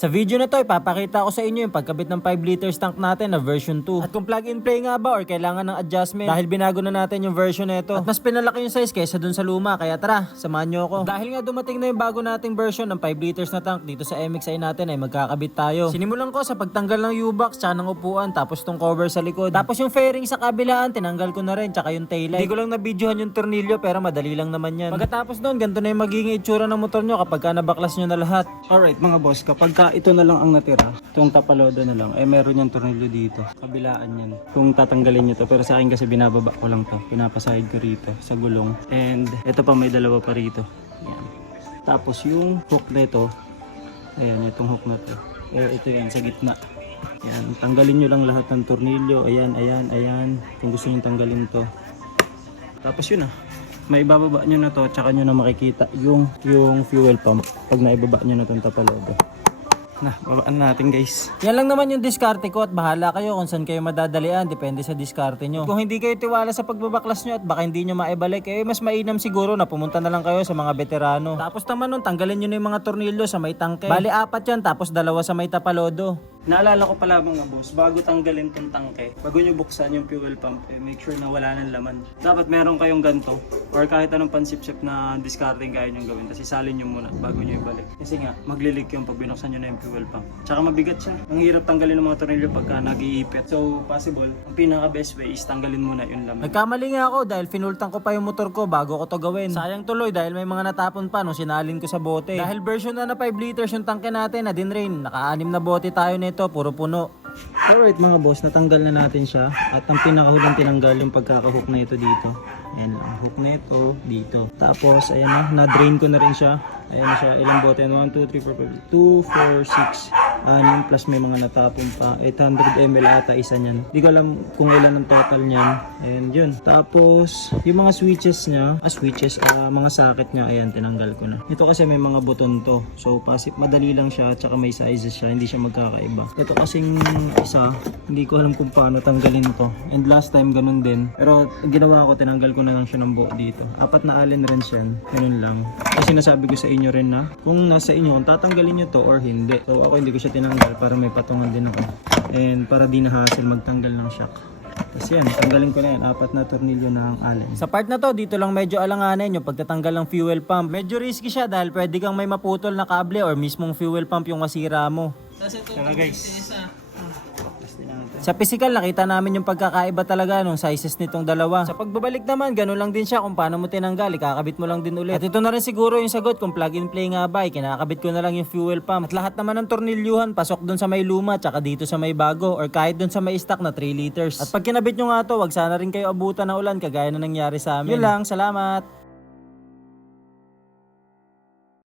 Sa video na to, ipapakita ko sa inyo yung pagkabit ng 5 liters tank natin na version 2. At kung plug and play nga ba or kailangan ng adjustment dahil binago na natin yung version na ito. At mas pinalaki yung size kaysa dun sa luma, kaya tara, samahan nyo ako. At dahil nga dumating na yung bago nating version ng 5 liters na tank dito sa MXI natin ay magkakabit tayo. Sinimulan ko sa pagtanggal ng U-box, tsaka ng upuan, tapos tong cover sa likod. Tapos yung fairing sa kabilaan, tinanggal ko na rin, tsaka yung taillight. Hindi ko lang na-videohan yung tornilyo pero madali lang naman yan. Pagkatapos nun, ganito na yung magiging itsura ng motor nyo kapag ka nabaklas nyo na lahat. Alright mga boss, kapag ito na lang ang natira, itong tapalodo na lang, meron yung tornilyo dito, kabilaan yan. Kung tatanggalin nyo to, pero sa akin kasi binababa ko lang to, pinapasahid ko rito sa gulong. And ito pa, may dalawa pa rito. Yan. Tapos yung hook nito, ayan, itong hook na to, ito yan sa gitna. Yan, tanggalin nyo lang lahat ng tornilyo, ayan, kung gusto nyo tanggalin to. Tapos yun may ibababa nyo na to, tsaka nyo na makikita yung fuel pump pag naibaba nyo na itong tapalodo. Babaan natin guys. Yan lang naman yung diskarte ko at bahala kayo kung saan kayo madadalian, depende sa diskarte nyo. Kung hindi kayo tiwala sa pagbabaklas nyo at baka hindi nyo maibalik, mas mainam siguro na pumunta na lang kayo sa mga veterano. Tapos naman nun, tanggalin nyo na yung mga tornilyo sa may tangke. Bali 4 yan, tapos 2 sa may tapalodo. Naalala ko pala mga boss, bago tanggalin tong tangke, bago nyo buksan yung fuel pump, make sure na wala ng laman. Dapat meron kayong ganto or kahit anong pansip-sip na discarding kaya nyo gawin. Tapos isalin nyo muna bago nyo ibalik. Kasi nga, maglilik yung pag binuksan nyo na yung fuel pump. Tsaka mabigat siya. Ang hirap tanggalin ng mga tornilyo pagka nag-iipit. So possible, ang pinaka best way is tanggalin muna yung laman. Nagkamali nga ako dahil finultang ko pa yung motor ko bago ko to gawin. Sayang tuloy dahil may mga natapon pa nung sinalin ko sa bote. Dahil version na 5 liters yung tangke natin na din rin. Naka-6 na bote tayo nito, puro puno. Alright mga boss, natanggal na natin siya. At ang pinakahuling tinanggal yung pagkakahook na ito dito. Ayan lang, hook na ito dito. Tapos ayan na-drain ko na rin siya. Ayan na siya, ilang bote? 1, 2, 3, 4, 5, 2, 4, 6 6 plus may mga natapon pa. 800 ml ata isa niyan. Hindi ko alam kung ilan ang total niyan. Ayan yun. Tapos yung mga switches niya, mga socket niya, ayan tinanggal ko na. Ito kasi may mga buton to. So madali lang siya, tsaka may sizes siya, hindi siya magkakaiba. Ito kasing isa, hindi ko alam kung paano tanggalin to. And last time ganun din. Pero ginawa ko, tinanggal ko na lang siya ng buo dito. 4 na allen wrench yan. Ganun lang. Kasi nasabi ko sa inyo rin na kung nasa inyo kung tatanggalin nyo to or hindi. So ako hindi ko siya tinanggal para may patungan din ako. And para di na hassle magtanggal ng shock. Kasi yan, tanggalin ko na yan. 4 na tornilyo ng allen. Sa part na to, dito lang medyo alanganin yung pagtatanggal ng fuel pump. Medyo risky siya dahil pwede kang may maputol na kable or mismong fuel pump yung masira mo. Tara guys. Sa physical, nakita namin yung pagkakaiba talaga nung sizes nitong dalawa. Sa pagbabalik naman, gano'n lang din siya kung paano mo tinanggal, ikakabit mo lang din ulit. At ito na rin siguro yung sagot kung plug and play nga ba, kinakabit ko na lang yung fuel pump. At lahat naman ng tornilyuhan, pasok dun sa may luma, tsaka dito sa may bago, or kahit dun sa may stock na 3 liters. At pag kinabit nyo nga to, wag sana rin kayo abutan ng ulan kagaya na nangyari sa amin. Yun lang, salamat!